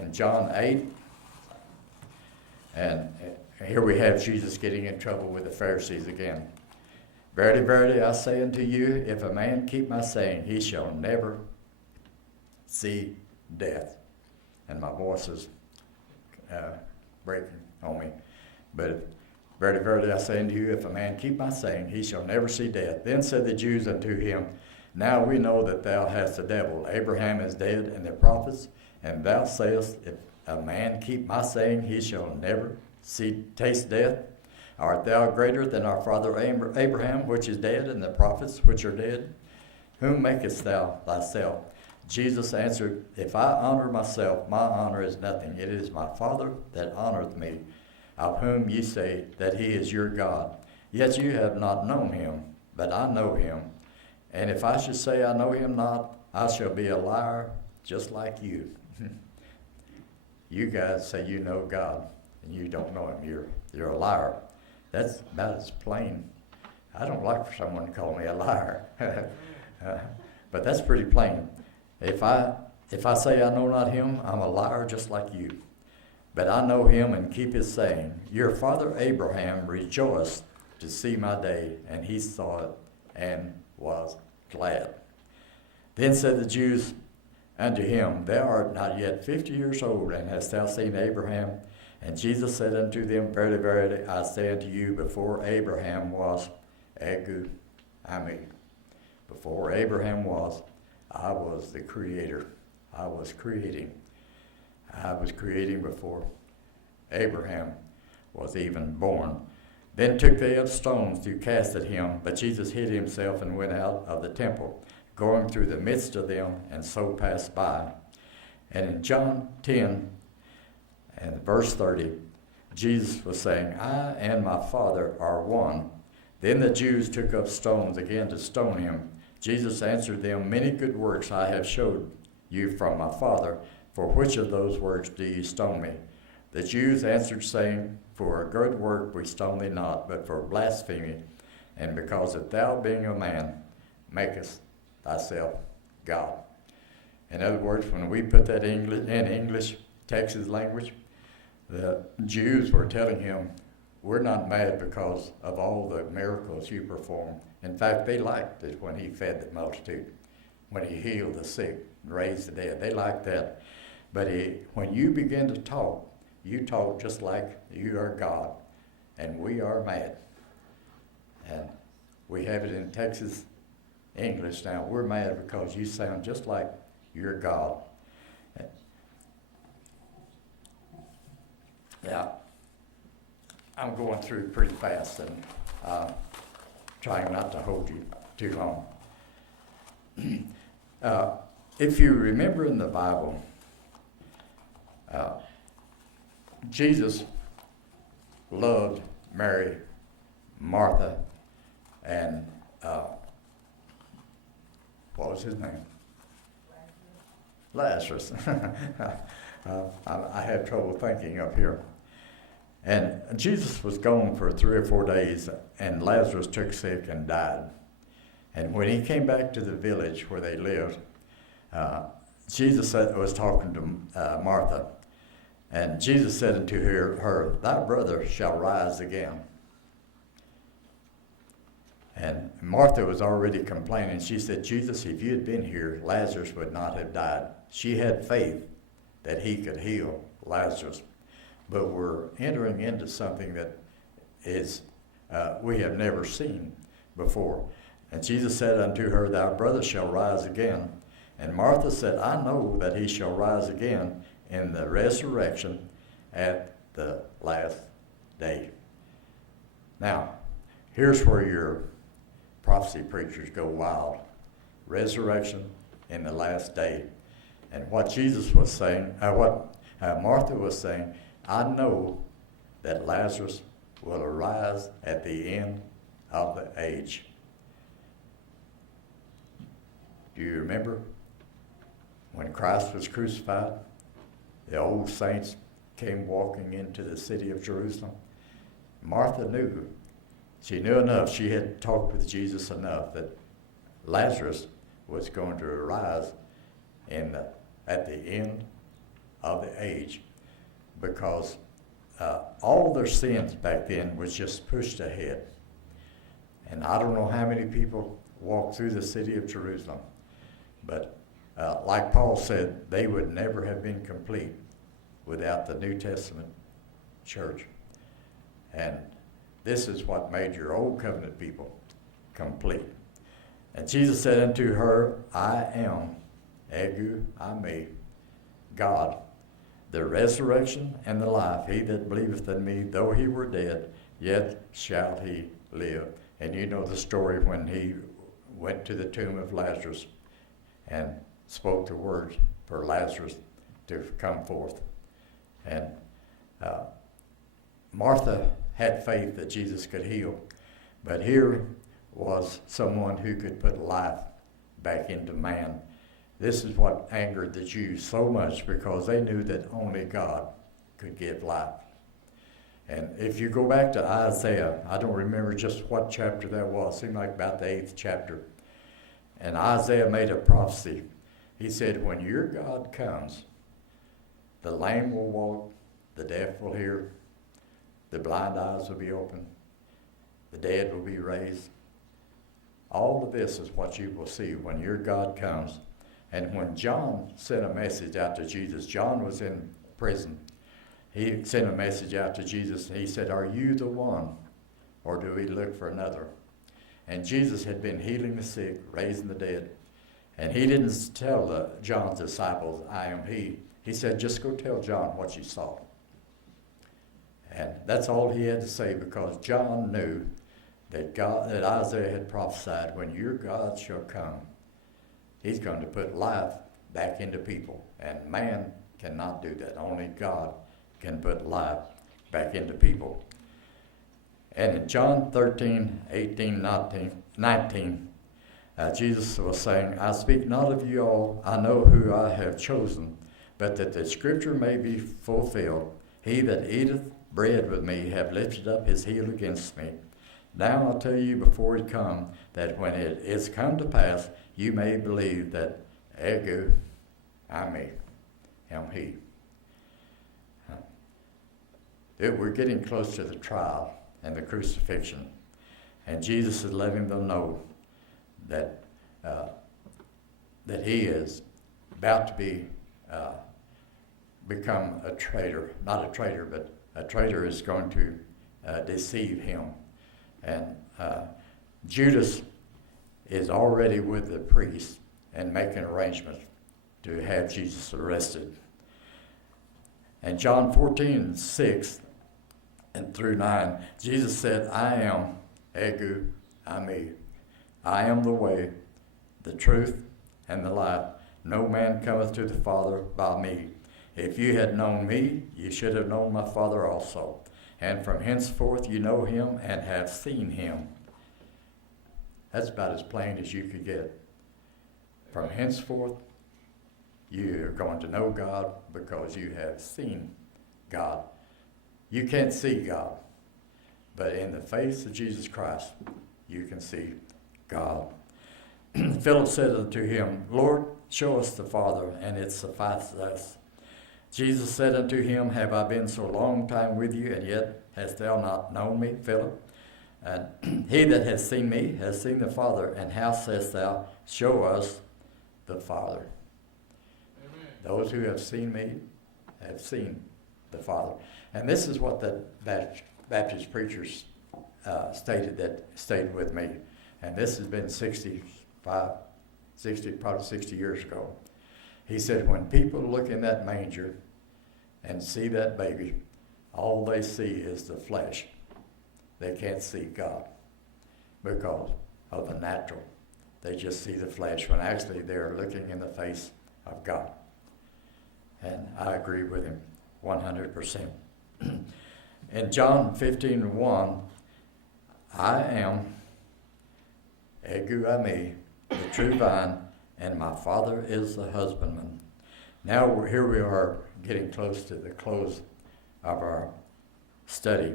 in John 8. And here we have Jesus getting in trouble with the Pharisees again. Verily, verily, I say unto you, if a man keep my saying, he shall never see death. And my voice is breaking on me. But verily, verily, I say unto you, if a man keep my saying, he shall never see death. Then said the Jews unto him, now we know that thou hast the devil. Abraham is dead, and the prophets, and thou sayest, if a man keep my saying, he shall never taste death. Art thou greater than our father Abraham, which is dead, and the prophets which are dead? Whom makest thou thyself? Jesus answered, if I honor myself, my honor is nothing. It is my Father that honoreth me, of whom ye say that he is your God. Yet you have not known him, but I know him. And if I should say I know him not, I shall be a liar just like you. You guys say you know God, and you don't know him. You're a liar. That's about as plain. I don't like for someone to call me a liar. But that's pretty plain. If I say I know not him, I'm a liar just like you. But I know him and keep his saying. Your father Abraham rejoiced to see my day, and he saw it and was glad. Then said the Jews unto him, thou art not yet 50 years old, and hast thou seen Abraham? And Jesus said unto them, verily, verily, I say unto you, before Abraham was, ego eimi. Before Abraham was, I was the creator. I was creating. I was creating before Abraham was even born. Then took they up stones to cast at him, but Jesus hid himself and went out of the temple, going through the midst of them, and so passed by. And in John 10, and verse 30, Jesus was saying, I and my Father are one. Then the Jews took up stones again to stone him. Jesus answered them, many good works I have showed you from my Father. For which of those works do you stone me? The Jews answered, saying, for a good work we stone thee not, but for blasphemy, and because that thou, being a man, makest thyself God. In other words, when we put that in English, Texas language, the Jews were telling him, we're not mad because of all the miracles you perform. In fact, they liked it when he fed the multitude, when he healed the sick, raised the dead. They liked that. But when you begin to talk, you talk just like you are God, and we are mad. And we have it in Texas English now. We're mad because you sound just like you're God. Yeah, I'm going through pretty fast and trying not to hold you too long. If you remember in the Bible, Jesus loved Mary, Martha, and what was his name? Lazarus. I had trouble thinking up here. And Jesus was gone for 3 or 4 days, and Lazarus took sick and died. And when he came back to the village where they lived, Jesus was talking to Martha. And Jesus said unto her, thy brother shall rise again. And Martha was already complaining. She said, Jesus, if you had been here, Lazarus would not have died. She had faith that he could heal Lazarus. But we're entering into something that is we have never seen before. And Jesus said unto her, thy brother shall rise again. And Martha said, I know that he shall rise again in the resurrection at the last day. Now, here's where your prophecy preachers go wild. Resurrection in the last day. And what Jesus was saying, what Martha was saying, I know that Lazarus will arise at the end of the age. Do you remember when Christ was crucified? The old saints came walking into the city of Jerusalem. Martha knew. She knew enough. She had talked with Jesus enough that Lazarus was going to arise at the end of the age, because all their sins back then was just pushed ahead. And I don't know how many people walked through the city of Jerusalem, but like Paul said, they would never have been complete without the New Testament church. And this is what made your old covenant people complete. And Jesus said unto her, I am, Egu, Ami, God, the resurrection and the life. He that believeth in me, though he were dead, yet shall he live. And you know the story when he went to the tomb of Lazarus and spoke the words for Lazarus to come forth. And Martha had faith that Jesus could heal, but here was someone who could put life back into man. This is what angered the Jews so much, because they knew that only God could give life. And if you go back to Isaiah, I don't remember just what chapter that was. It seemed like about the 8th chapter. And Isaiah made a prophecy. He said, when your God comes, the lame will walk, the deaf will hear, the blind eyes will be opened, the dead will be raised. All of this is what you will see when your God comes. And when John sent a message out to Jesus, John was in prison. He sent a message out to Jesus, and he said, are you the one, or do we look for another? And Jesus had been healing the sick, raising the dead. And he didn't tell John's disciples, I am he. He said, just go tell John what you saw. And that's all he had to say, because John knew that Isaiah had prophesied, when your God shall come, he's going to put life back into people. And man cannot do that. Only God can put life back into people. And in John 13, 18, 19, Jesus was saying, I speak not of you all, I know who I have chosen, but that the scripture may be fulfilled. He that eateth bread with me have lifted up his heel against me. Now I'll tell you before it come, that when it is come to pass, you may believe that Egu, Ami, am he. We're getting close to the trial and the crucifixion. And Jesus is letting them know that that he is about to become a traitor. Not a traitor, but a traitor is going to deceive him. And Judas is already with the priest and making arrangements to have Jesus arrested. And John 14, 6 and through 9, Jesus said, I am Egu, Ami. I am the way, the truth, and the life. No man cometh to the Father by me. If you had known me, you should have known my Father also. And from henceforth you know him and have seen him. That's about as plain as you could get. From henceforth, you are going to know God because you have seen God. You can't see God, but in the face of Jesus Christ, you can see God. Philip said unto him, Lord, show us the Father, and it sufficeth us. Jesus said unto him, have I been so long time with you, and yet hast thou not known me, Philip? And he that hath seen me has seen the Father, and how sayest thou, show us the Father? Amen. Those who have seen me have seen the Father. And this is what the Baptist preachers stated that stayed with me. And this has been probably 60 years ago. He said, when people look in that manger and see that baby, all they see is the flesh. They can't see God because of the natural. They just see the flesh when actually they're looking in the face of God. And I agree with him 100%. In John 15:1, I am Egu Ami, the true vine, and my Father is the husbandman. Now here we are getting close to the close of our study.